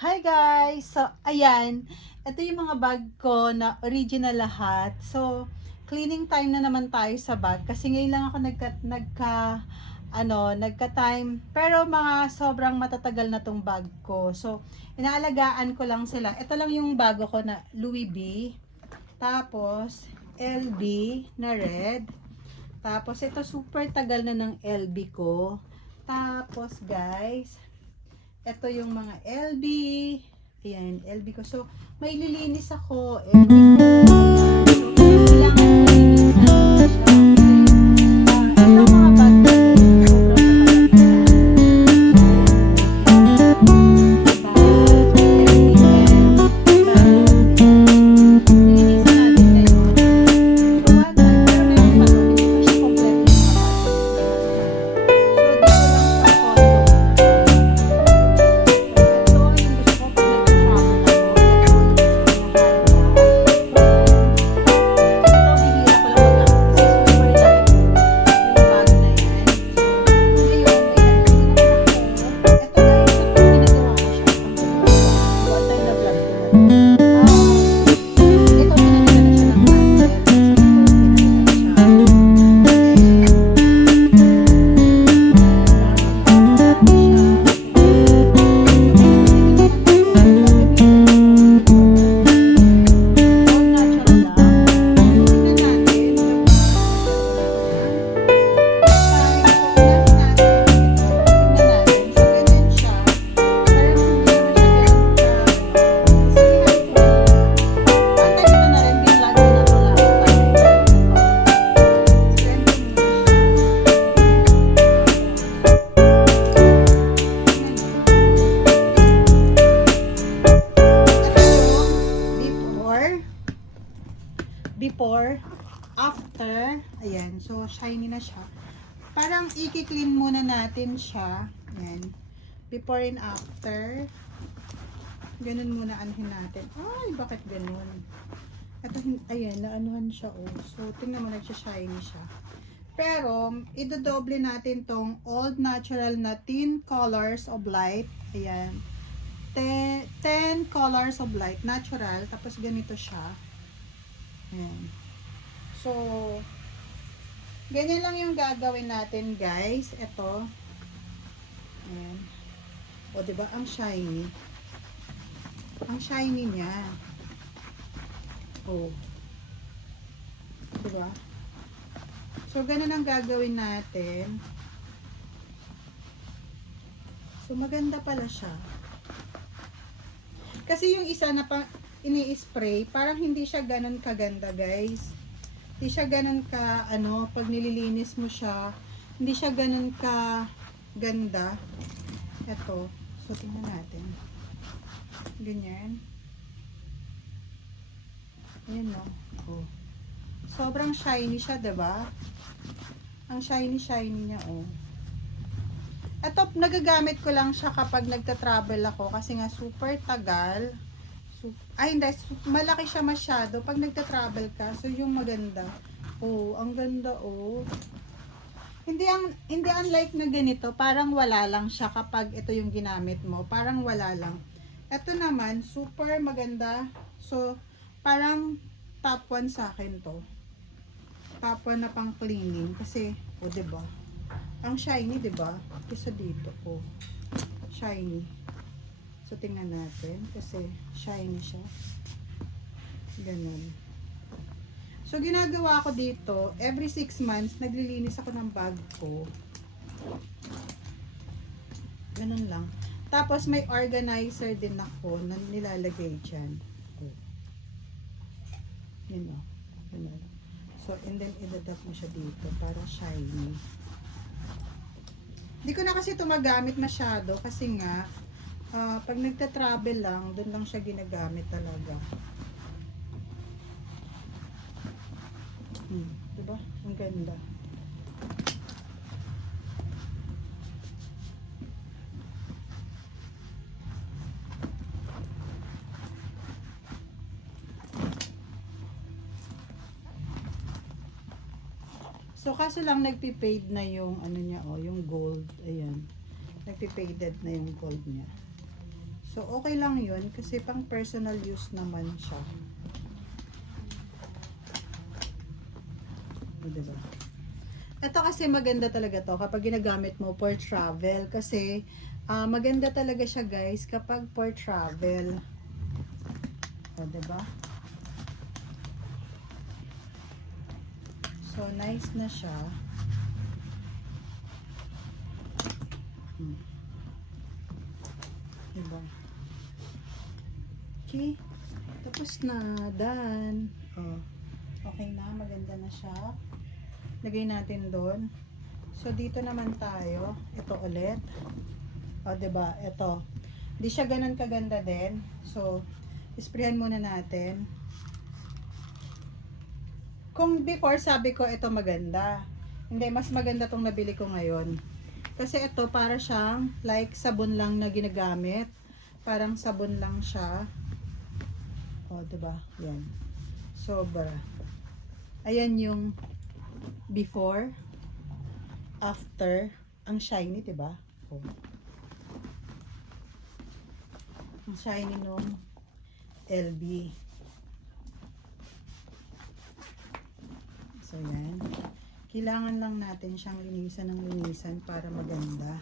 Hi guys! So, ayan. Ito yung mga bag ko na original lahat. So, cleaning time na naman tayo sa bag. Kasi ngayon lang ako nagka-time. Pero mga sobrang matatagal na tong bag ko. So, inaalagaan ko lang sila. Ito lang yung bago ko na Louis V. Tapos, LB na red. Tapos, ito super tagal na ng LB ko. Tapos, guys, ito yung mga LB. Ayan, LB ko. So, may lilinis ako. LB ko. Ayan. So, kailangan ko linisan ko siya. Kasi, itong mga bag ko, sobrang matagal na. Lilinisan natin ngayon. So, one time, pero meron pa to. Hindi pa siya complete yung mga bag. So, dito lang sa condo. Before, after, ayan, so shiny na siya. Parang i-clean muna natin siya. Ayan. Before and after. Ganun muna anuhin natin. Ay, bakit ganun? Ito, ayan, naanuhan siya, oh. So, tingnan mo, nagsha-shiny siya. Pero, idodoble natin tong Old Natural na 10 colors of light. Ayan. 10 colors of light. Natural. Tapos, ganito siya. Ayan. So, ganyan lang yung gagawin natin, guys. Ito. Ayan. O, diba? Ang shiny. Ang shiny niya. O. Diba? So, ganun ang gagawin natin. So, maganda pala siya. Kasi yung isa na ini-spray, parang hindi siya ganun kaganda, guys. Hindi siya ganun ka, pag nililinis mo siya, hindi siya ganun ka ganda. Ito. So, tingnan natin. Ganyan. Ayan, no? Oh. Sobrang shiny siya, diba? Ang shiny-shiny niya, oh. Ito, nagagamit ko lang siya kapag nagta-travel ako kasi nga super tagal. Ay, hindi. Malaki siya masyado pag nagta-travel ka. So, yung maganda. Oh, ang ganda, oh. Hindi unlike na ganito, parang wala lang siya kapag ito yung ginamit mo. Parang wala lang. Ito naman, super maganda. So, parang top 1 sa akin to. Top 1 na pang cleaning. Kasi, o, oh, diba? Ang shiny, diba? Kesa dito, oh. Shiny. So, tingnan natin. Kasi, shiny siya. Ganun. So, ginagawa ko dito, every 6 months, naglilinis ako ng bag ko. Ganun lang. Tapos, may organizer din ako na nilalagay dyan. Oh. Yun, oh. Ganun. So, and then, idadap mo siya dito para shiny. Hindi ko na kasi ito magamit masyado kasi nga, pag nagta-travel lang, doon lang siya ginagamit talaga. Diba? Ang ganda. So, kaso lang nagpi-fade na yung ano niya, oh, yung gold. Ayan. Nagpi-faded na yung gold niya. So, okay lang yun kasi pang personal use naman siya. O, diba? Ito kasi maganda talaga to kapag ginagamit mo for travel kasi maganda talaga siya guys kapag for travel. O, diba? So, nice na siya. Diba? Okay. Tapos na. Done. Oh. Okay na. Maganda na siya. Lagay natin doon. So, dito naman tayo. Ito ulit. O, diba? Ito. Di siya ganun kaganda din. So, isprayan muna natin. Kung before sabi ko ito maganda. Hindi, mas maganda tong nabili ko ngayon. Kasi ito para siyang like sabon lang na ginagamit. Parang sabon lang siya. O, diba? Yan. Sobra. Ayan yung before, after, ang shiny, diba? O. Ang shiny nung LB. So, yan. Kailangan lang natin siyang linisan ng linisan para maganda.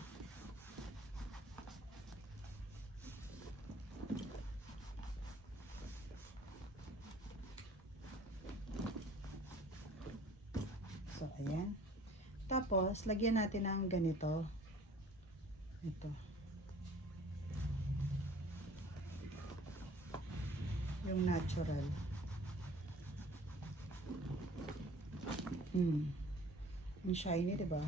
So, ayan. Tapos, lagyan natin ng ganito. Ito. Yung natural. Yung shiny, diba?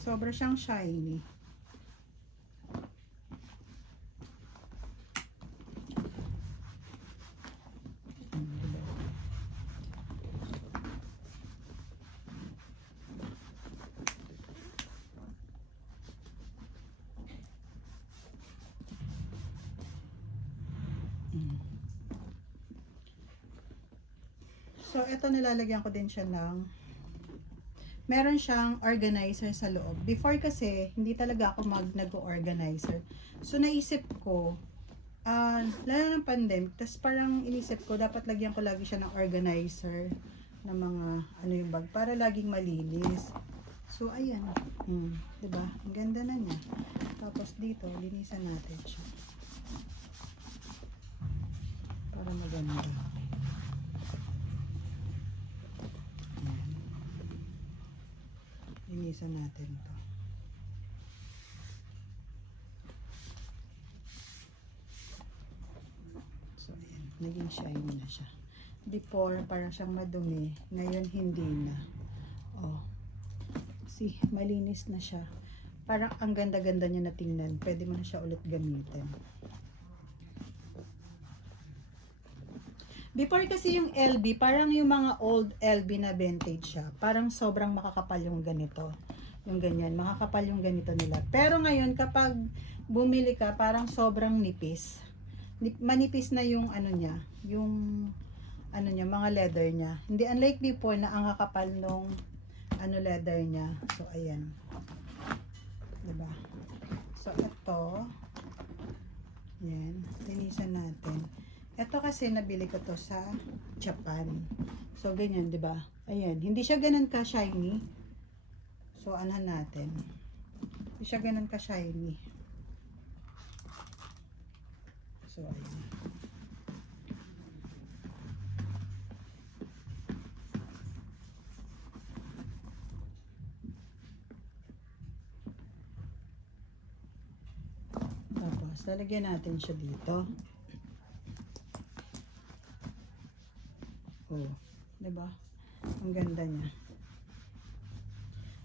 Sobra siyang shiny. Diba? So, ito nilalagyan ko din siya ng meron siyang organizer sa loob. Before kasi, hindi talaga ako nag-organizer. So, naisip ko, lalo ng pandemic, tas parang inisip ko, dapat lagyan ko lagi siya ng organizer ng mga, ano yung bag, para laging malinis. So, ayan. Diba? Ang ganda na niya. Tapos dito, linisan natin siya. Para maganda. Linisan natin to. So, ayan. Naging shiny na siya. Before, parang siyang madumi. Ngayon, hindi na. Oh. See, malinis na siya. Parang ang ganda-ganda niya na tingnan. Pwede mo na siya ulit gamitin. Before kasi yung LB, parang yung mga old LB na vintage siya. Parang sobrang makakapal yung ganito. Yung ganyan, makakapal yung ganito nila. Pero ngayon, kapag bumili ka, parang sobrang nipis. Manipis na yung ano niya, yung ano niya, mga leather niya. Hindi unlike before na ang kakapal nung ano leather niya. So, ayan. Diba? So, ito. Yan. Linisan natin. Ito kasi nabili ko to sa Japan. So, ganyan, di ba? Ayan. Hindi siya ganun ka-shiny. So, anhan natin. Hindi siya ganun ka-shiny. So, ayan. Tapos, lalagyan natin siya dito. Oh, 'di ba? Ang ganda niya.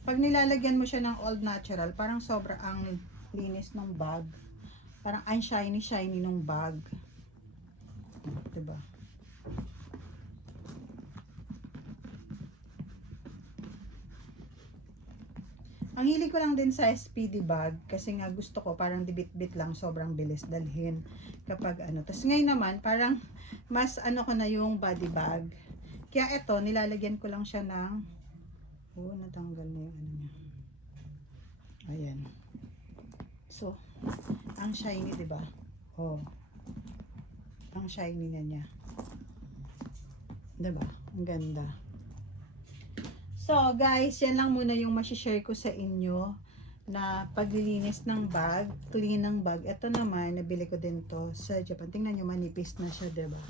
Pag nilalagyan mo siya ng Old Natural, parang sobra ang linis ng bag. Parang ang shiny ng bag. 'Di ba? Ang hilig ko lang din sa SPD bag kasi nga gusto ko parang dibit-bit lang, sobrang bilis dalhin kapag ano. Tapos ngayon naman parang mas ano ko na yung body bag. Kaya ito nilalagyan ko lang siya ng natanggal na yung ano niya. Ayan. So, ang shiny, 'di ba? Oh. Ang shiny niya. 'Di ba? Ang ganda. So, guys, yan lang muna yung ma-share ko sa inyo na paglilinis ng bag, clean ng bag. Ito naman, nabili ko din to sa Japan. Tingnan nyo, manipis na siya, 'di ba?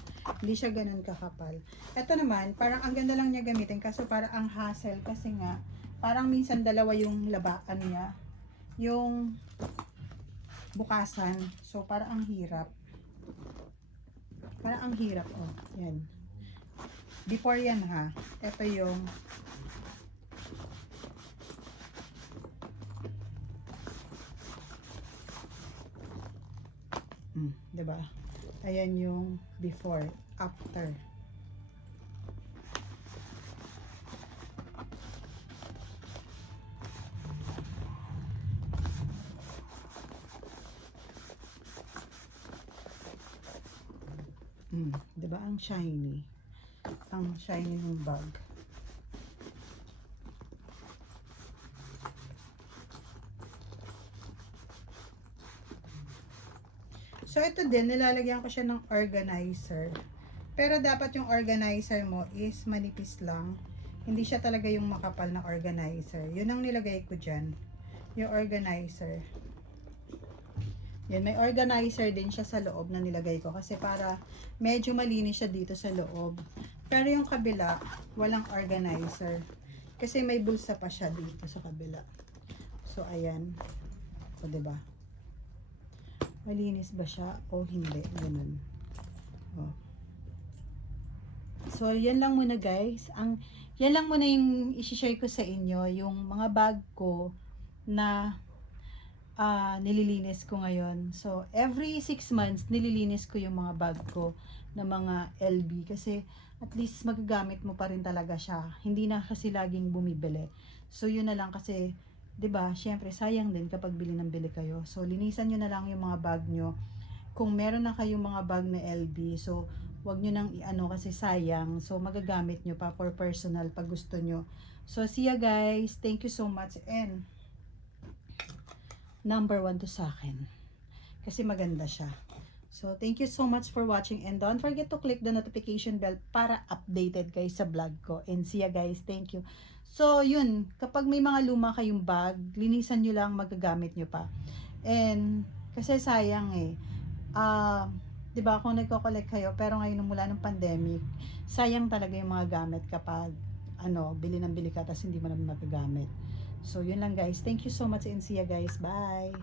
Hindi siya ganun kakapal. Ito naman, parang ang ganda lang niya gamitin kasi parang ang hassle kasi nga, parang minsan dalawa yung labaan niya. Yung bukasan. So, parang ang hirap. Parang ang hirap, oh. Yan. Before yan, ha. Ito yung diba? Ayan yung before, after. Diba? Ang shiny. Ang shiny ng bag. So, ito din, nilalagyan ko siya ng organizer. Pero dapat yung organizer mo is manipis lang. Hindi siya talaga yung makapal na organizer. Yun ang nilagay ko dyan. Yung organizer. Yan, may organizer din siya sa loob na nilagay ko. Kasi para medyo malinis siya dito sa loob. Pero yung kabila, walang organizer. Kasi may bulsa pa siya dito sa kabila. So, ayan. O, diba? Malinis ba siya o hindi? Ganun. O. So, yan lang muna guys. Yan lang muna yung isi-share ko sa inyo. Yung mga bag ko na nililinis ko ngayon. So, every 6 months, nililinis ko yung mga bag ko na mga LB. Kasi, at least magagamit mo pa rin talaga siya. Hindi na kasi laging bumibili. So, yun na lang kasi 'di ba? Syempre sayang din kapag bili ng bili kayo. So linisan niyo na lang yung mga bag niyo. Kung meron na kayong mga bag na LB, so wag niyo nang iano kasi sayang. So magagamit niyo pa for personal pag gusto niyo. So see ya guys. Thank you so much and number 1 to sa akin. Kasi maganda siya. So thank you so much for watching and don't forget to click the notification bell para updated kayo sa vlog ko. And see ya guys. Thank you. So, yun, kapag may mga luma kayong bag, linisan nyo lang, magagamit nyo pa. And, kasi sayang eh. 'Di ba kung nagko-collect kayo, pero ngayon mula ng pandemic, sayang talaga yung mga gamit kapag, bili ng bili ka, tapos hindi mo naman magagamit. So, yun lang guys. Thank you so much and see ya guys. Bye!